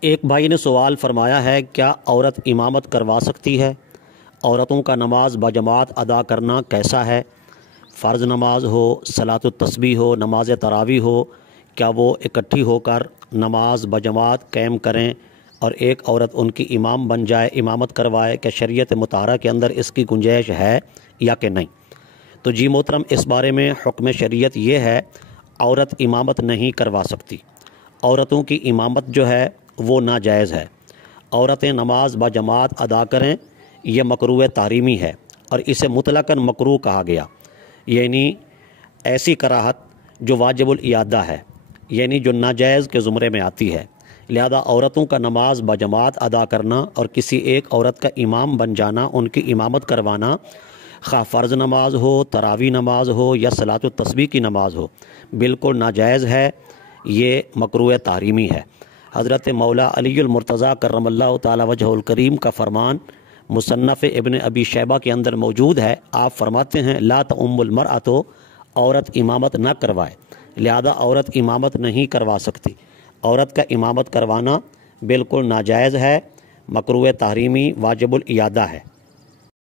ایک بھائی نے سوال فرمایا ہے، کیا عورت امامت کروا سکتی ہے؟ عورتوں کا نماز بجماعت ادا کرنا کیسا ہے؟ فرض نماز ہو، صلاۃ التسبیح ہو، نماز تراویح ہو، کیا وہ اکٹھی ہو کر نماز بجماعت قائم کریں اور ایک عورت ان کی امام بن جائے، امامت کروائے؟ کہ شریعت مطہرہ کے اندر اس کی گنجائش ہے یا کہ نہیں؟ تو جی محترم، اس بارے میں حکم شریعت یہ ہے، عورت امامت نہیں کروا سکتی۔ عورتوں کی امامت جو ہے وہ ناجائز ہے۔ عورتیں نماز بجماعت ادا کریں، یہ مکروہ تحریمی ہے اور اسے مطلقاً مکروہ کہا گیا، یعنی ایسی کراہت جو واجب الاعادہ ہے، یعنی جو ناجائز کے زمرے میں آتی ہے۔ لہذا عورتوں کا نماز بجماعت ادا کرنا اور کسی ایک عورت کا امام بن جانا، ان کی امامت کروانا، خواہ فرض نماز ہو، تراویح نماز ہو یا صلاۃ التسبیح کی نماز ہو، بالکل ناجائز ہے، یہ مکروہ تحریمی ہے۔ حضرت مولا علی المرتضیٰ کرم اللہ تعالی وجہ الکریم کا فرمان مصنف ابن ابی شیبہ کے اندر موجود ہے۔ آپ فرماتے ہیں، لا تؤم المرأۃ، عورت امامت نہ کروائے، لہذا عورت امامت نہیں کروا سکتی۔ عورت کا امامت کروانا بالکل ناجائز ہے، مکروہ تحریمی، واجب الاعادہ ہے۔